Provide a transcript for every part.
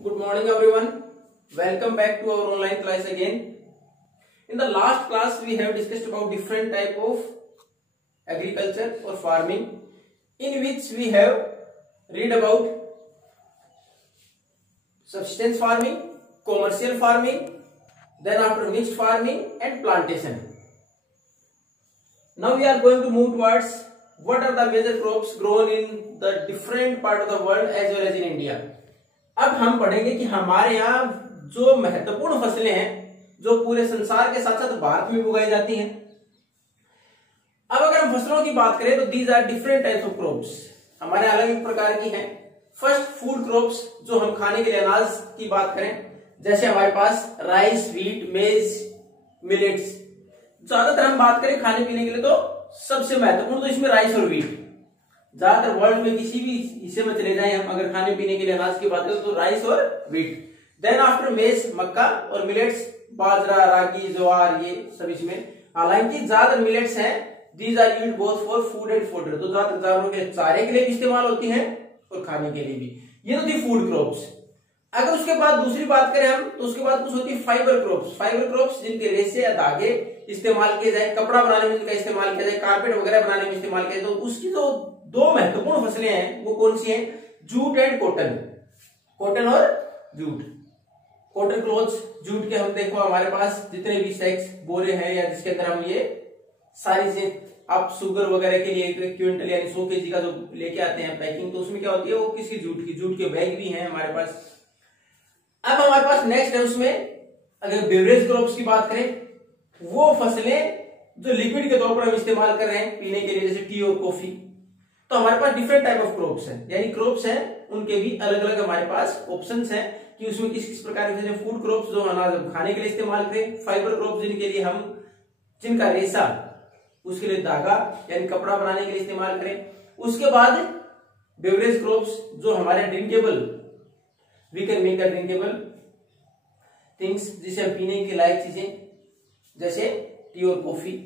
Good morning everyone. Welcome back to our online class again. In the last class we have discussed about different type of agriculture or farming, in which we have read about subsistence farming, commercial farming, then after mixed farming and plantation. Now we are going to move towards what are the major crops grown in the different part of the world as well as in India. अब हम पढ़ेंगे कि हमारे यहाँ जो महत्वपूर्ण फसलें हैं जो पूरे संसार के साथ साथ भारत में उगाई जाती हैं। अब अगर हम फसलों की बात करें तो these are different types of crops, हमारे अलग अलग प्रकार की हैं। फर्स्ट फूड क्रॉप्स, जो हम खाने के लिए अनाज की बात करें, जैसे हमारे पास राइस, व्हीट, मेज, मिलेट्स। ज्यादातर हम बात करें खाने पीने के लिए तो सबसे महत्वपूर्ण तो इसमें राइस और व्हीट। ज्यादातर वर्ल्ड में किसी भी हिस्से में चले जाएं हम, अगर खाने पीने के लिए अनाज की बात करें तो राइस और व्हीट। देन आफ्टर मेज, मक्का, और मिलेट्स, बाजरा, रागी, ज्वार, ये सब इसमें। हालांकि ज्यादातर मिलेट्स हैं, these are used both for food and fodder, तो ज्यादातर जानवरों के चारे के लिए भी इस्तेमाल होती हैं और खाने के लिए भी। ये तो थी फूड क्रॉप्स। अगर उसके बाद दूसरी बात करें हम, तो उसके बाद कुछ होती है फाइबर क्रॉप्स। फाइबर क्रॉप्स जिनके रेशे या धागे इस्तेमाल किए जाए, कपड़ा बनाने में जिनका इस्तेमाल किया जाए, कारपेट वगैरह बनाने में इस्तेमाल किया जाए, तो उसकी जो दो महत्वपूर्ण फसलें हैं वो कौन सी हैं? Jute and cotton. कॉटन और जूट। कॉटन क्लॉथ्स, जूट के हम देखो हमारे पास जितने भी सेक्स बोरे हैं या जिसके अंदर हम ये सारी चीजें, आप शुगर वगैरह के लिए क्विंटल यानी 100 kg का जो लेके आते हैं पैकिंग, तो उसमें क्या होती है वो किसी जूट की, जूट के बैग भी हैं हमारे पास। अब हमारे पास नेक्स्ट है, उसमें अगर बेवरेज क्रॉप्स की बात करें, वो फसलें जो लिक्विड के तौर पर हम इस्तेमाल कर रहे हैं पीने के लिए, जैसे टी और कॉफी। तो हमारे पास डिफरेंट टाइप ऑफ क्रॉप्स हैं, यानी क्रॉप्स हैं उनके भी अलग अलग हमारे पास ऑप्शंस हैं कि उसमें किस किस प्रकार के फूड क्रॉप्स जो अनाज खाने के लिए इस्तेमाल करें, फाइबर क्रॉप्स जिनके लिए हम, जिनका रेशा उसके लिए धागा यानी कपड़ा बनाने के लिए इस्तेमाल करें। उसके बाद बेवरेज क्रॉप्स जो हमारे drinkable, we can make the drinkable things, जिसे हम पीने के लायक चीजें जैसे टी और कॉफी।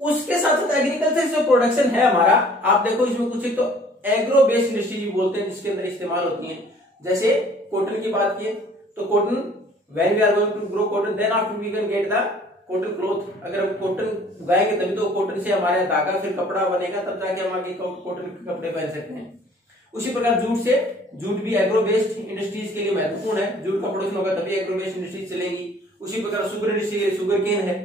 उसके साथ साथ एग्रीकल्चर जो प्रोडक्शन है हमारा, आप देखो इसमें कुछ एक तो एग्रो बेस्ड इंडस्ट्री भी बोलते हैं जिसके अंदर इस्तेमाल होती हैं। जैसे कॉटन की बात की तो cotton, when we are going to grow cotton, then after we can get the cotton cloth. अगर हम कॉटन उगाएंगे तभी तो कॉटन से हमारे धागा फिर कपड़ा बनेगा, तब जाके हम आगे कॉटन के कपड़े पहन सकते हैं। उसी प्रकार जूट से, जूट भी एग्रो बेस्ड इंडस्ट्रीज के लिए महत्वपूर्ण है। जूट का प्रोडक्शन होगा तभी एग्रो बेस्ड इंडस्ट्रीज चलेगी। उसी प्रकार शुगर इंडस्ट्री, शुगर केन है।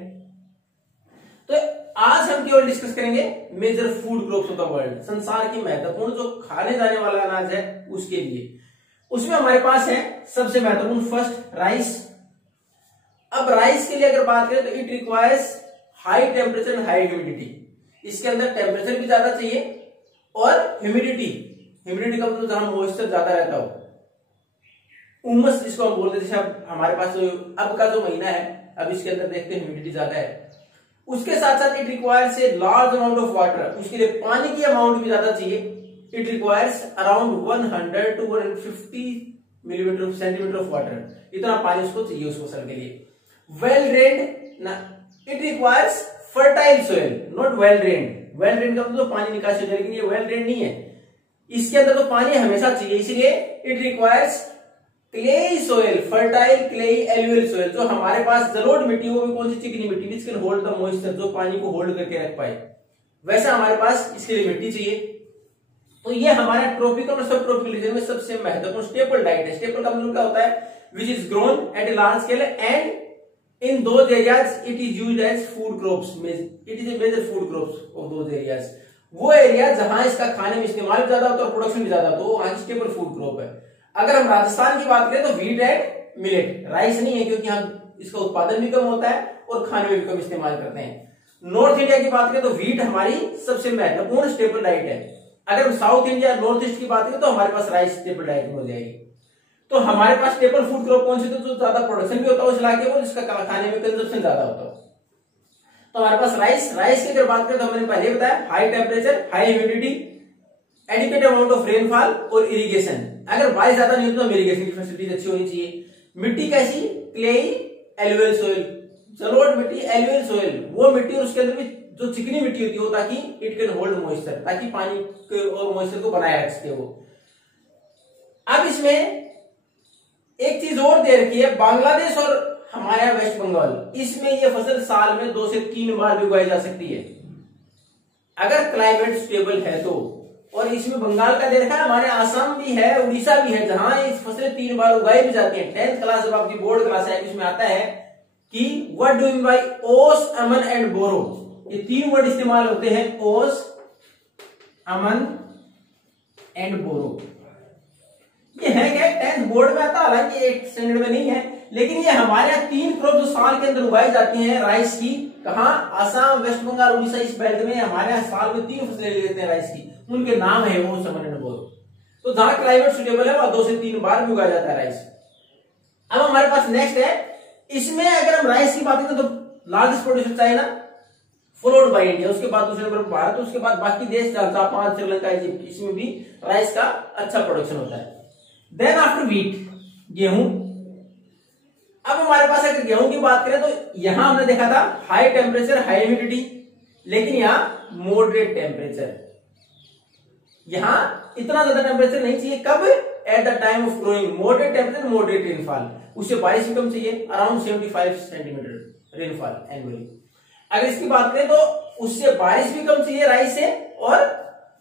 तो आज हम केवल डिस्कस करेंगे major food crops of the world, संसार की महत्वपूर्ण जो खाने जाने वाला अनाज है उसके लिए। उसमें हमारे पास है सबसे महत्वपूर्ण फर्स्ट राइस। अब राइस के लिए अगर बात करें तो it requires high temperature and high humidity. इसके अंदर टेम्परेचर भी ज्यादा चाहिए और ह्यूमिडिटी, ह्यूमिडिटी का मतलब जहां मॉइस्चर ज्यादा रहता हो, उमस जिसको हम बोलते हैं। जैसे अब हमारे पास अब का जो महीना है, अब इसके अंदर देखते हैं ह्यूमिडिटी ज्यादा है। उसके साथ साथ it requires a large amount of water, उसके लिए पानी की अमाउंट भी ज्यादा चाहिए। It requires around 100 to 150 millimetre centimetre of water, इतना पानी उसको चाहिए उस फसल के लिए। Well drained, it requires fertile soil, not well drained. Well drained का मतलब पानी निकासी हो जाएगी, लेकिन ये वेल ड्रेन्ड नहीं है, इसके अंदर तो पानी हमेशा चाहिए। इसलिए it requires clayey soil, fertile clayey alluvial soil, जो हमारे पास जलोढ़ मिट्टी, वो भी कौन सी? चिकनी मिट्टी, which can hold the moisture, जो पानी को होल्ड करके रख पाए, वैसा हमारे पास इसके लिए मिट्टी चाहिए। तो ये हमारा ट्रॉपिकल और सब ट्रॉपिकल रीजन में सबसे महत्वपूर्ण स्टेपल डाइट है। स्टेपल का मतलब क्या होता है? Which is grown at a large scale and in those areas it is used as food crops, it is a major food crops of those areas. वो एरिया जहां इसका खाने में इस्तेमाल ज्यादा होता है और प्रोडक्शन भी ज्यादा होता है, वो वहां स्टेपल फूड क्रॉप है। अगर हम राजस्थान की बात करें तो व्हीट एंड मिलेट, राइस नहीं है क्योंकि हम इसका उत्पादन भी कम होता है और खाने में भी कम इस्तेमाल करते हैं। नॉर्थ इंडिया की बात करें तो व्हीट हमारी सबसे महत्वपूर्ण स्टेपल डाइट है। अगर हम साउथ इंडिया, नॉर्थ ईस्ट की बात करें तो हमारे पास राइस स्टेपल डाइट में हो जाएगी। तो हमारे पास स्टेपल फूड क्रॉप कौन सी? तो ज्यादा प्रोडक्शन भी होता है उस इलाके में, जिसका खाने में कंजप्शन ज्यादा होता है। तो हमारे पास राइस, राइस की अगर बात करें तो हमने पहले बताया high temperature, high humidity, adequate amount of rainfall और इरिगेशन। अगर बारिश ज्यादा नहीं होती तो इरिगेशन की फैसिलिटीज अच्छी होनी चाहिए। मिट्टी कैसी? क्लेई एलुअल सोइल, जलोढ़ मिट्टी, एलुअल सोइल, वो मिट्टी, और उसके अंदर भी जो चिकनी मिट्टी होती है ताकि इट कैन होल्ड मॉइस्चर, ताकि पानी और मॉइस्चर को बनाए रख सके वो। अब इसमें एक चीज और दे रखी है, बांग्लादेश और हमारे यहाँ वेस्ट बंगाल, इसमें ये फसल साल में 2 से 3 बार भी उगाई जा सकती है अगर क्लाइमेट स्टेबल है तो। और इसमें बंगाल का दे रखा है, हमारे आसाम भी है, उड़ीसा भी है, जहां इस फसलें 3 बार उगाई भी जाती है। 10th क्लास जब आपकी बोर्ड क्लास है, इसमें आता है कि व्हाट डू मीन बाय ओस, अमन एंड बोरो। ये 3 वर्ड इस्तेमाल होते हैं, ओस, अमन एंड बोरो। ये है क्या 10th बोर्ड में आता, हालांकि 8th स्टैंडर्ड में नहीं है, लेकिन ये हमारे यहाँ 3 क्रॉप जो साल के अंदर उगाई जाती हैं राइस की, कहां, आसाम, वेस्ट बंगाल, उड़ीसा, इस बेल्ट में हमारे यहाँ साल में 3 फसलें ले लेते हैं राइस की, उनके नाम है वो समन एंड बोरो। तो जहां क्लाइमेट सुटेबल है वहां 2 से 3 बार भी उगाया जाता है राइस। अब हमारे पास नेक्स्ट है, इसमें अगर हम राइस की बात करें तो largest producer China, followed by India, उसके बाद दूसरे नंबर पर भारत, उसके बाद बाकी देश जापान, श्रीलंका, इजिप्ट, इसमें भी राइस का अच्छा प्रोडक्शन होता है। देन आफ्टर व्हीट, गेहूं। अब हमारे पास अगर गेहूं की बात करें तो यहां हमने देखा था हाई टेम्परेचर, हाई ह्यूमिडिटी, लेकिन यहां मॉडरेट टेम्परेचर, यहां इतना ज्यादा टेम्परेचर नहीं चाहिए। कब? At the time of growing, moderate temperature, moderate rainfall, उससे बारिश भी कम चाहिए, अराउंड 75 सेंटीमीटर रेनफॉल एनुअली। अगर इसकी बात करें तो उससे बारिश भी कम चाहिए राइस से, और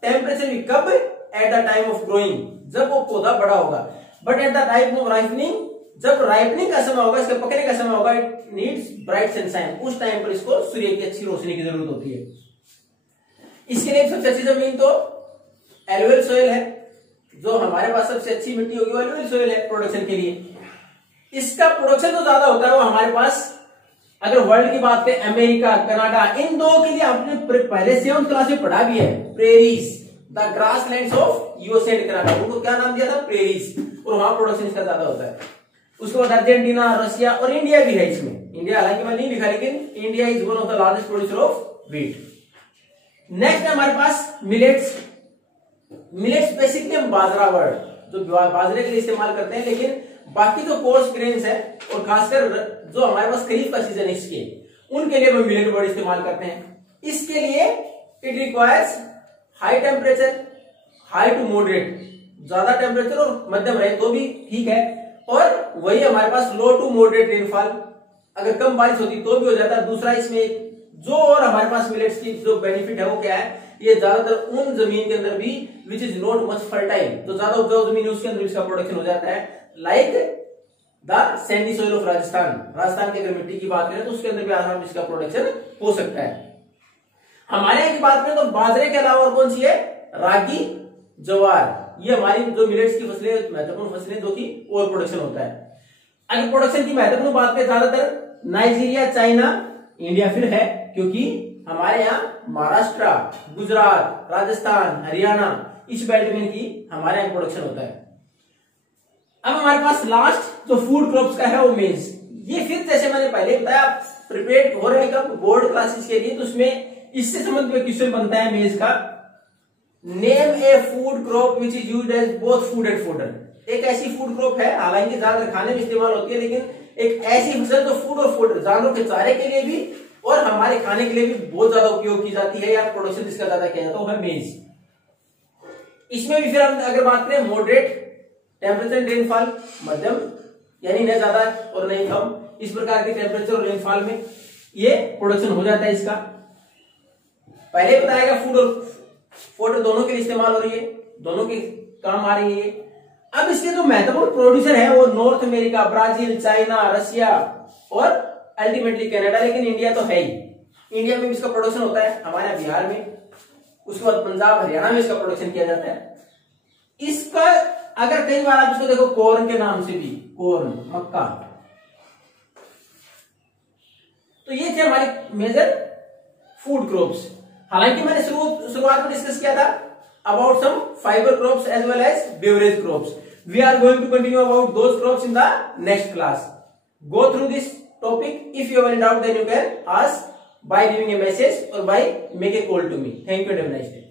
टेम्परेचर भी कब? At the time of growing, जब वो पौधा बड़ा होगा। But at the time of ripening, जब राइपनिंग का समय होगा, इसके पकने का समय होगा, इट नीड्स ब्राइट सनशाइन, उस टाइम पर इसको सूर्य की अच्छी रोशनी की जरूरत होती है। इसके लिए सबसे अच्छी जमीन तो एलुवियल सॉइल है, जो हमारे पास सबसे अच्छी मिट्टी होगी वो एलुवियल सॉइल है प्रोडक्शन के लिए। इसका प्रोडक्शन जो ज्यादा होता है वो हमारे पास, अगर वर्ल्ड की बात करें, अमेरिका, कनाडा, इन दो के लिए आपने पहले 7th क्लास में पढ़ा भी है, prairies, the grasslands of USA and Canada, उनको क्या नाम दिया था? प्रेरीज, और वहां प्रोडक्शन इसका ज्यादा होता है। उसके बाद अर्जेंटीना, रशिया और इंडिया भी है इसमें। इंडिया हालांकि मैंने नहीं लिखा, लेकिन India is one of the largest producer of wheat. Next है हमारे पास मिलेट्स। मिलेट्स बेसिकली हम बाजरा वर्ड, जो बाजरे के लिए इस्तेमाल करते हैं, लेकिन बाकी जो कोर्स ग्रेन्स है और खासकर जो हमारे पास खरीफ का सीजन है इसके, उनके लिए हम मिलेट वर्ड इस्तेमाल करते हैं। इसके लिए it requires high temperature, high to moderate, ज्यादा टेम्परेचर और मध्यम रहे तो भी ठीक है, और वही हमारे पास लो टू मॉडरेट रेनफॉल, अगर कम बारिश होती तो भी हो जाता है। दूसरा इसमें जो और हमारे पास मिलेट्स की जो बेनिफिट है वो क्या है, ये ज्यादातर उन जमीन के अंदर भी which is not much fertile, जो ज्यादा उपजाऊ जमीन है उसके अंदर इसका प्रोडक्शन हो जाता है, like the Sandy soil of Rajasthan. Rajasthan की अगर मिट्टी की बात करें तो उसके अंदर भी आराम इसका प्रोडक्शन हो सकता है। हमारे यहाँ की बात करें तो बाजरे के अलावा और कौन सी है? रागी, ज्वार, ये हमारी जो मिलेट्स की फसलें, महत्वपूर्ण फसलें जो की और प्रोडक्शन होता है। अगर प्रोडक्शन की महत्वपूर्ण बात करें, ज्यादातर नाइजीरिया, चाइना, इंडिया फिर है, क्योंकि हमारे यहाँ महाराष्ट्र, गुजरात, राजस्थान, हरियाणा, इस बेल्ट में की हमारे यहाँ प्रोडक्शन होता है। अब हमारे पास लास्ट जो फूड क्रॉप्स का है वो मेज। ये फिर जैसे मैंने पहले बताया, प्रिपेयर हो रहे कब बोर्ड क्लासेस के लिए, तो उसमें इससे संबंधित में क्वेश्चन बनता है मेज का। Name a food crop which is used as both food and fodder. एक ऐसी फूड क्रॉप है, हालांकि ज्यादातर खाने में इस्तेमाल होती है, लेकिन एक ऐसी फसल जो फूड और फोडर, जानवरों के चारे के लिए भी और हमारे खाने के लिए भी बहुत ज्यादा उपयोग की जाती है, या प्रोडक्शन जिसका ज्यादा किया जाता है वो है मेज। इसमें भी फिर हम अगर बात करें मॉडरेट टेम्परेचर रेनफॉल, मध्यम यानी न ज्यादा और नहीं कम, इस प्रकार के टेम्परेचर और रेनफॉल में ये प्रोडक्शन हो जाता है इसका। पहले बताया फूड और फोडर दोनों के लिए इस्तेमाल हो रही है, दोनों के काम आ रही है। अब इसके जो महत्वपूर्ण प्रोड्यूसर है वो north America, Brazil, China, Russia और अल्टीमेटली कनाडा, लेकिन इंडिया तो है ही। इंडिया में भी इसका प्रोडक्शन होता है, हमारे बिहार में, उसके बाद पंजाब, हरियाणा में इसका प्रोडक्शन किया जाता है। इसका अगर कई बार आप इसको देखो कॉर्न के नाम से भी, कॉर्न, मक्का, तो ये थे हमारी मेजर फूड क्रॉप्स। हालांकि मैंने शुरुआत में डिस्कस किया था about some fibre crops as well as beverage crops. We are going to continue about those crops in the next class. Go through this topic, if you have any doubt then you can ask by leaving a message or by make a call to me. Thank you and have a nice day.